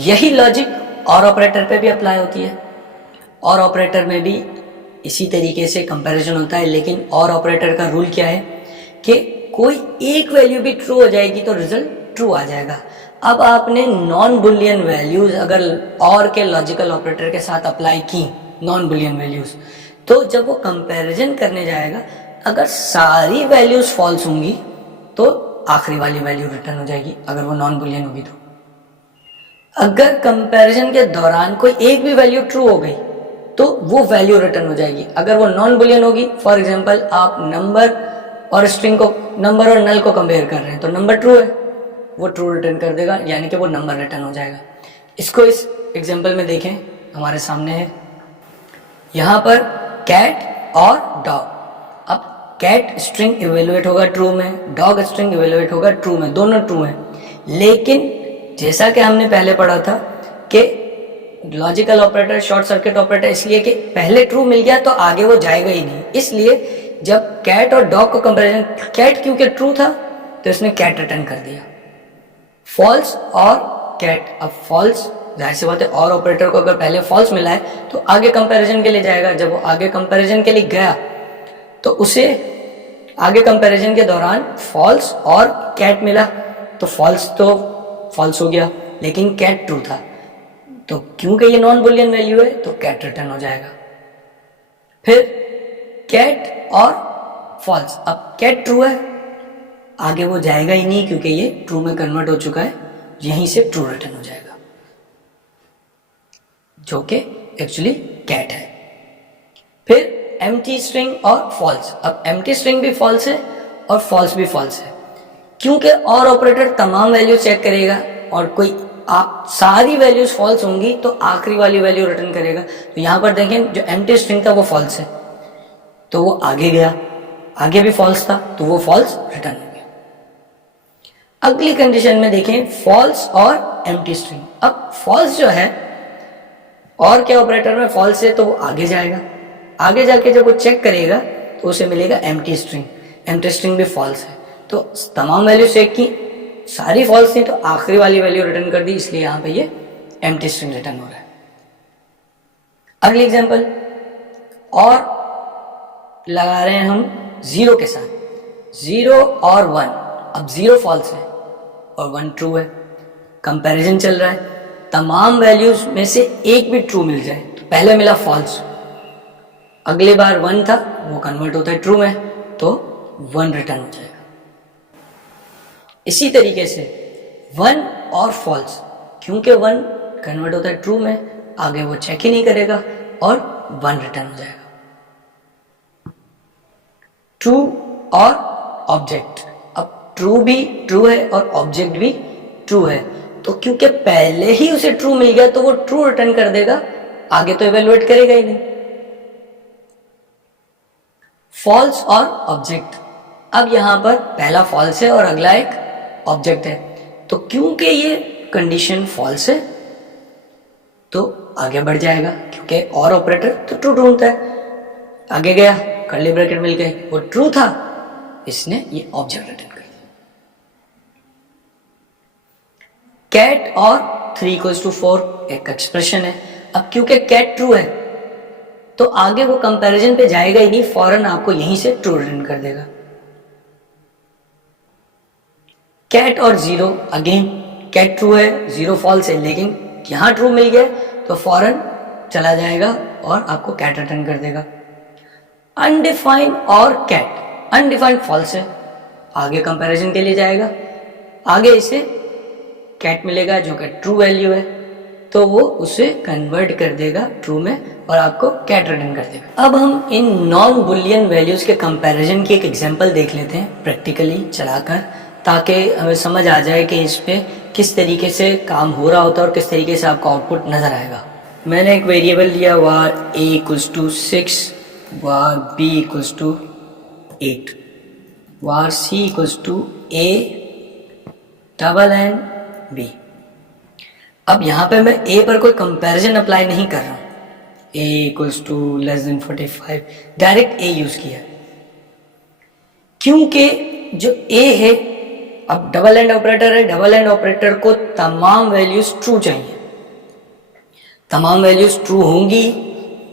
यही लॉजिक और ऑपरेटर पे भी अप्लाई होती है। और ऑपरेटर में भी इसी तरीके से कंपैरिजन होता है, लेकिन और ऑपरेटर का रूल क्या है कि कोई एक वैल्यू भी ट्रू हो जाएगी तो रिजल्ट ट्रू आ जाएगा। अब आपने नॉन बुलियन वैल्यूज अगर और के लॉजिकल ऑपरेटर के साथ अप्लाई की, नॉन बुलियन वैल्यूज, तो जब वो कंपैरिजन करने जाएगा, अगर सारी वैल्यूज फॉल्स होंगी तो आखिरी वाली वैल्यू रिटर्न हो जाएगी, अगर वो नॉन बुलियन होगी तो। अगर कंपैरिजन के दौरान कोई एक भी वैल्यू ट्रू हो गई तो वो वैल्यू रिटर्न हो जाएगी। अगर वो नॉन बुलियन होगी, फॉर एग्जांपल आप नंबर और स्ट्रिंग को, नंबर और नल को कंपेयर कर रहे हैं, तो नंबर ट्रू है, वो ट्रू रिटर्न कर देगा, यानी कि वो नंबर रिटर्न हो जाएगा। इसको इस एग्जांपल में देखें, हमारे सामने है यहाँ पर कैट और डॉग। अब कैट स्ट्रिंग इवेलुएट होगा ट्रू में, डॉग स्ट्रिंग इवेलुएट होगा ट्रू में, दोनों ट्रू हैं। लेकिन जैसा कि हमने पहले पढ़ा था कि logical operator short circuit operator, इसलिए कि पहले ट्रू मिल गया तो आगे वो जाएगा ही नहीं। इसलिए जब कैट और डॉग को कंपैरिजन, कैट क्योंकि ट्रू था तो इसने कैट रिटर्न कर दिया, फॉल्स और कैट। अब फॉल्स, जाहिर सी बात है, और ऑपरेटर को अगर पहले फॉल्स मिला है तो आगे कंपैरिजन के लिए जाएगा। जब वो आगे कंपैरिजन के लिए गया तो उसे आगे कंपैरिजन के दौरान फॉल्स और कैट मिला, तो फॉल्स तो फॉल्स हो गया, लेकिन कैट ट्रू था, तो क्योंकि ये नॉन बुलियन वैल्यू है तो कैट रिटर्न हो जाएगा। फिर कैट और फॉल्स, अब कैट ट्रू है, आगे वो जाएगा ही नहीं क्योंकि ये ट्रू में कन्वर्ट हो चुका है, यहीं से ट्रू रिटर्न हो जाएगा, जो कि एक्चुअली कैट है। फिर एम्प्टी स्ट्रिंग और फॉल्स, अब एम्प्टी स्ट्रिंग भी फॉल्स है और फॉल्स भी फॉल्स है, क्योंकि और ऑपरेटर तमाम वैल्यू चेक करेगा और कोई सारी वैल्यूज फॉल्स होंगी तो आखिरी वाली वैल्यू रिटर्न करेगा। तो यहां पर देखें, जो एम्प्टी स्ट्रिंग था वो फॉल्स है, तो वो आगे गया, आगे भी फॉल्स था तो वो फॉल्स रिटर्न हो गया। अगली कंडीशन में देखें फॉल्स और एम्प्टी स्ट्रिंग। अब फॉल्स जो है और क्या ऑपरेटर में फॉल्स है तो वो आगे जाएगा, आगे जाके जब वो चेक करेगा तो उसे मिलेगा एम्प्टी स्ट्रिंग, एम्प्टी स्ट्रिंग भी फॉल्स है, तो तमाम वैल्यू चेक की, सारी फॉल्स थी तो आखिरी वाली वैल्यू रिटर्न कर दी, इसलिए यहां पे ये एम्प्टी स्ट्रिंग रिटर्न हो रहा है। अगली एग्जांपल और लगा रहे हैं हम जीरो के साथ, जीरो और वन। अब जीरो फॉल्स है और वन ट्रू है, कंपैरिजन चल रहा है, तमाम वैल्यूज में से एक भी ट्रू मिल जाए, तो पहले मिला फॉल्स, अगली बार वन था, वो कन्वर्ट होता है ट्रू में, तो वन रिटर्न हो जाएगा। इसी तरीके से वन और फॉल्स, क्योंकि वन कन्वर्ट होता है ट्रू में, आगे वो चेक ही नहीं करेगा और वन रिटर्न हो जाएगा। ट्रू और ऑब्जेक्ट, अब ट्रू भी ट्रू है और ऑब्जेक्ट भी ट्रू है, तो क्योंकि पहले ही उसे ट्रू मिल गया तो वो ट्रू रिटर्न कर देगा, आगे तो इवेलुएट करेगा ही नहीं। फॉल्स और ऑब्जेक्ट, अब यहां पर पहला फॉल्स है और अगला एक ऑब्जेक्ट है, तो क्योंकि ये कंडीशन फॉल्स है तो आगे बढ़ जाएगा, क्योंकि और ऑपरेटर तो ट्रू ढूंढता है, आगे गया, कर्ली ब्रैकेट मिल गए, वो ट्रू था, इसने ये ऑब्जेक्ट रिटर्न कर दिया। कैट और 3=4 एक एक्सप्रेशन है। अब क्योंकि कैट ट्रू है तो आगे वो कंपैरिजन पे जाएगा ही नहीं, फौरन आपको यहीं से ट्रू रिटर्न कर देगा। कैट और जीरो, अगेन कैट ट्रू है, जीरो फॉल्स है, लेकिन यहां ट्रू मिल गया तो फौरन चला जाएगा और आपको कैट रिटर्न कर देगा। अनडिफाइंड और कैट, अनडिफाइंड फॉल्स है, आगे कंपैरिजन के लिए जाएगा, आगे इसे कैट मिलेगा जो कि ट्रू वैल्यू है, तो वो उसे कन्वर्ट कर देगा ट्रू में और आपको कैट रिटर्न कर देगा। अब हम इन नॉन बुलियन वैल्यूज के कंपैरिजन की एक एग्जांपल देख लेते हैं प्रैक्टिकली चलाकर, ताकि हमें समझ आ जाए कि इस पे किस तरीके से काम हो रहा होता है और किस तरीके से आपको आउटपुट नजर आएगा। मैंने एक वेरिएबल लिया var a=6, var b=8, var c=a double b। अब यहां पे मैं a पर कोई कंपैरिजन अप्लाई नहीं कर रहा हूं, a=45, डायरेक्ट a यूज किया, क्योंकि जो a है, अब डबल एंड ऑपरेटर है, डबल एंड ऑपरेटर को तमाम वैल्यूज ट्रू चाहिए, तमाम वैल्यूज ट्रू होंगी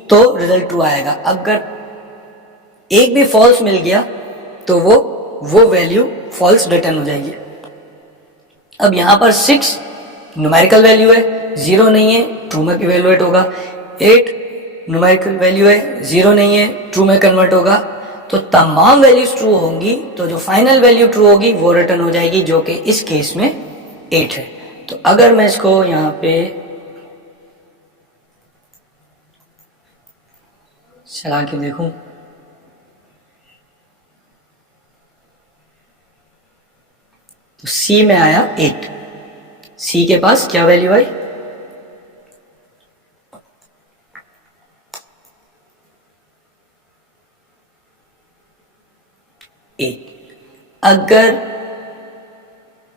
तो रिजल्ट ट्रू आएगा। अगर एक भी फॉल्स मिल गया तो वो वैल्यू फॉल्स रिटर्न हो जाएगी। अब यहां पर 6 न्यूमेरिकल वैल्यू है, 0 नहीं है, ट्रू में इवेलुएट होगा। 8 न्यूमेरिकल वैल्यू है, 0 नहीं है, ट्रू में कन्वर्ट होगा। तो तमाम वैल्यूज ट्रू होंगी तो जो फाइनल वैल्यू ट्रू होगी वो रिटर्न हो जाएगी, जो कि इस केस में 8 है। तो अगर मैं इसको यहां पे चला के देखूं तो सी में आया 8। सी के पास क्या वैल्यू आई? 8। अगर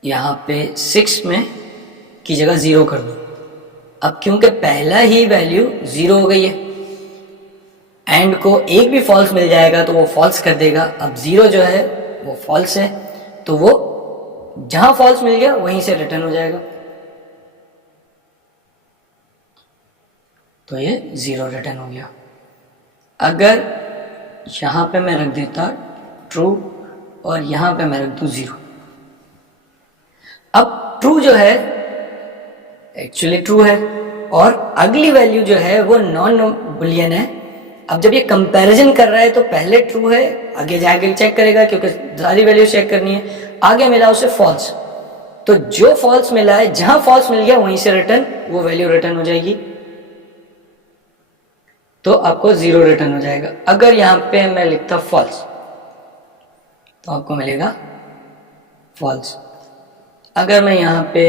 यहां पे 6 में की जगह 0 कर दो, अब क्योंकि पहला ही वैल्यू 0 हो गई है, एंड को एक भी फॉल्स मिल जाएगा तो वो फॉल्स कर देगा। अब 0 जो है वो फॉल्स है, तो वो जहां फॉल्स मिल गया वहीं से रिटर्न हो जाएगा। तो ये 0 रिटर्न हो गया। अगर यहां पे मैं रख देता ट्रू और यहां पे मैं रख दूं 0, अब ट्रू जो है एक्चुअली ट्रू है और अगली वैल्यू जो है वो नॉन बुलियन है। अब जब ये कंपैरिजन कर रहा है तो पहले ट्रू है, आगे जाके चेक करेगा क्योंकि सारी वैल्यू चेक करनी है। आगे मिला उसे फॉल्स, तो जो फॉल्स मिला है जहां फॉल्स मिल गया वहीं से रिटर्न वो वैल्यू रिटर्न हो जाएगी, तो आपको 0 रिटर्न हो जाएगा। अगर यहां पे मैं लिखता फॉल्स तो आपको मिलेगा फॉल्स। अगर मैं यहां पे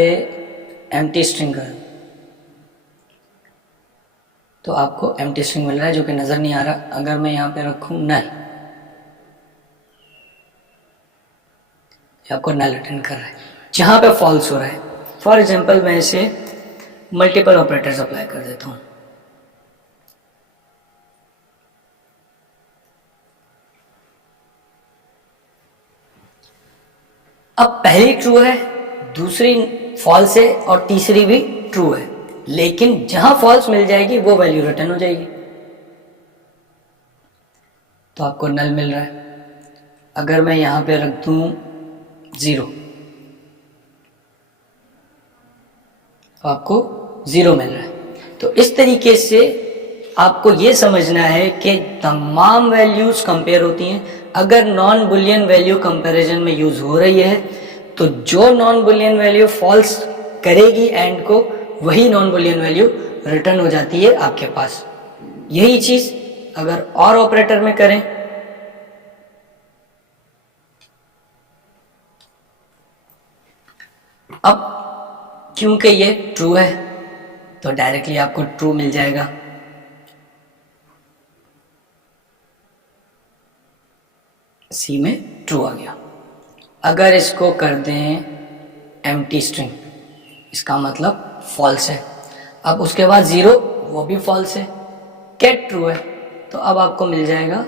एम्प्टी स्ट्रिंग करूं तो आपको एम्प्टी स्ट्रिंग मिल रहा है जो कि नजर नहीं आ रहा। अगर मैं यहां पे रखूं नल, आपको नल रिटर्न कर रहा है जहां पे फॉल्स हो रहा है। फॉर एग्जांपल मैं इसे मल्टीपल ऑपरेटर्स अप्लाई कर देता हूं। अब पहली ट्रू है, दूसरी फॉल्स है और तीसरी भी ट्रू है, लेकिन जहां फॉल्स मिल जाएगी वो वैल्यू रिटर्न हो जाएगी, तो आपको नल मिल रहा है। अगर मैं यहां पे रख दूं 0 तो आपको 0 मिल रहा है। तो इस तरीके से आपको ये समझना है कि तमाम वैल्यूज कंपेयर होती हैं। अगर नॉन बुलियन वैल्यू कंपैरिजन में यूज हो रही है तो जो नॉन बुलियन वैल्यू फॉल्स करेगी एंड को, वही नॉन बुलियन वैल्यू रिटर्न हो जाती है आपके पास। यही चीज अगर और ऑपरेटर में करें अब क्योंकि ये ट्रू है तो डायरेक्टली आपको ट्रू मिल जाएगा। सी में ट्रू आ गया। अगर इसको कर दें एम्प्टी स्ट्रिंग, इसका मतलब फॉल्स है। अब उसके बाद 0, वो भी फॉल्स है। कैट ट्रू है तो अब आपको मिल जाएगा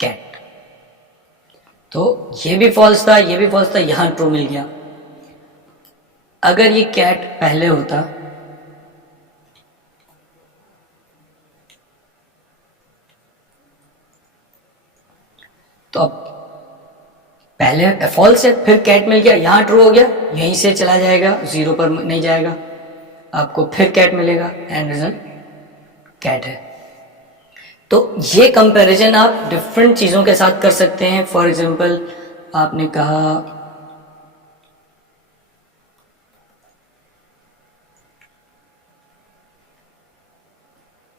कैट। तो ये भी फॉल्स था, ये भी फॉल्स था, यहां ट्रू मिल गया। अगर ये कैट पहले होता तो अब पहले फॉल्स है, फिर कैट मिल गया, यहां ट्रू हो गया, यहीं से चला जाएगा, 0 पर नहीं जाएगा, आपको फिर कैट मिलेगा, एंड रिजल्ट कैट है। तो ये कंपैरिजन आप डिफरेंट चीजों के साथ कर सकते हैं। फॉर एग्जांपल आपने कहा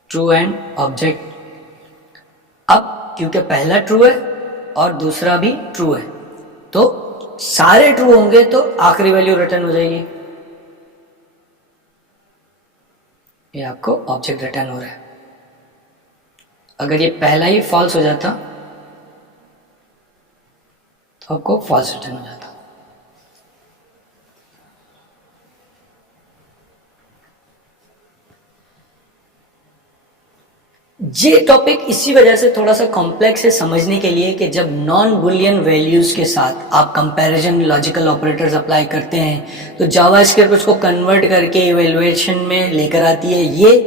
ट्रू एंड ऑब्जेक्ट, अब क्योंकि पहला ट्रू है और दूसरा भी ट्रू है तो सारे ट्रू होंगे तो आखिरी वैल्यू रिटर्न हो जाएगी। ये आपको ऑब्जेक्ट रिटर्न हो रहा है। अगर ये पहला ही फॉल्स हो जाता तो आपको फॉल्स रिटर्न हो जाता। ये टॉपिक इसी वजह से थोड़ा सा कॉम्प्लेक्स है समझने के लिए कि जब नॉन बुलियन वैल्यूज़ के साथ आप कंपैरिजन लॉजिकल ऑपरेटर्स अप्लाई करते हैं तो जावास्क्रिप्ट उसको कन्वर्ट करके इवेलुएशन में लेकर आती है। ये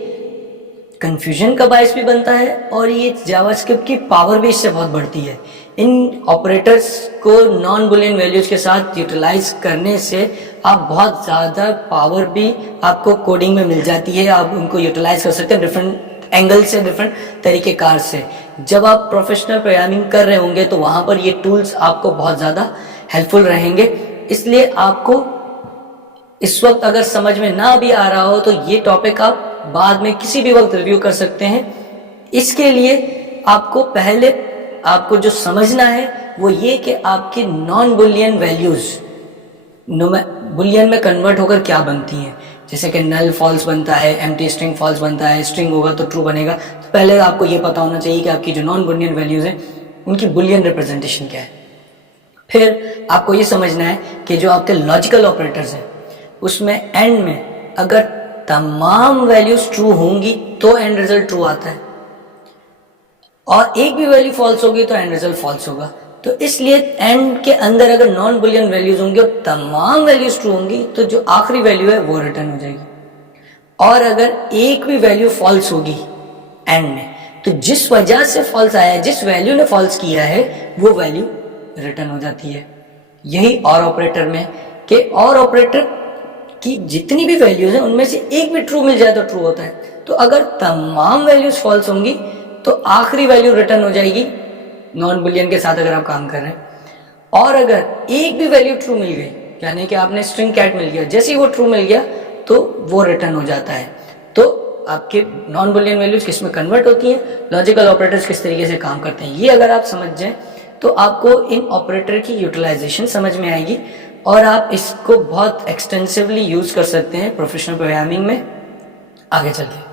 कन्फ्यूजन का बायस भी बनता है और ये जावास्क्रिप्ट की पावर भी इससे बहुत बढ़ती है। इन ऑपरेटर्स को नॉन बुलियन वैल्यूज़ के साथ यूटिलाइज करने से आप बहुत ज़्यादा पावर भी आपको कोडिंग में मिल जाती है। आप उनको यूटिलाइज कर सकते हैं डिफरेंट एंगल से, डिफरेंट तरीके कार से। जब आप प्रोफेशनल प्रोग्रामिंग कर रहे होंगे तो वहाँ पर ये टूल्स आपको बहुत ज़्यादा हेल्पफुल रहेंगे। इसलिए आपको इस वक्त अगर समझ में ना भी आ रहा हो तो ये टॉपिक आप बाद में किसी भी वक्त रिव्यू कर सकते हैं। इसके लिए आपको पहले आपको जो समझना है वो ये कि आपकी नॉन बुलियन वैल्यूज़ बुलियन में कन्वर्ट होकर क्या बनती हैं। जैसे कि नल फॉल्स बनता है, एम्प्टी स्ट्रिंग फॉल्स बनता है, स्ट्रिंग होगा तो ट्रू बनेगा। तो पहले आपको ये पता होना चाहिए कि आपकी जो नॉन बुलियन वैल्यूज़ हैं उनकी बुलियन रिप्रेजेंटेशन क्या है। फिर आपको ये समझना है कि जो आपके लॉजिकल ऑपरेटर्स हैं उसमें एंड में अगर तमाम वैल्यूज ट्रू होंगी तो एंड रिजल्ट ट्रू आता है और एक भी वैल्यू फॉल्स होगी तो एंड रिजल्ट फॉल्स होगा। तो इसलिए एंड के अंदर अगर नॉन बुलियन वैल्यूज होंगी और तमाम वैल्यूज ट्रू होंगी तो जो आखिरी वैल्यू है वो रिटर्न हो जाएगी। और अगर एक भी वैल्यू फॉल्स होगी एंड में तो जिस वजह से फॉल्स आया है, जिस वैल्यू ने फॉल्स किया है वो वैल्यू रिटर्न हो जाती है। यही और ऑपरेटर में कि और ऑपरेटर की जितनी भी वैल्यूज हैं उनमें से एक भी ट्रू मिल जाए तो ट्रू होता है। तो अगर तमाम वैल्यूज फॉल्स होंगी तो आखिरी वैल्यू रिटर्न हो जाएगी नॉन बुलियन के साथ अगर आप काम कर रहे हैं। और अगर एक भी वैल्यू ट्रू मिल गई यानी कि आपने स्ट्रिंग कैट मिल गया, जैसे ही वो ट्रू मिल गया तो वो रिटर्न हो जाता है। तो आपके नॉन बुलियन वैल्यूज किस में कन्वर्ट होती हैं, लॉजिकल ऑपरेटर्स किस तरीके से काम करते हैं, ये अगर आप समझ जाएं तो आपको इन ऑपरेटर की यूटिलाइजेशन समझ में आएगी और आप इसको बहुत एक्सटेंसिवली यूज कर सकते हैं प्रोफेशनल प्रोग्रामिंग में आगे चल के।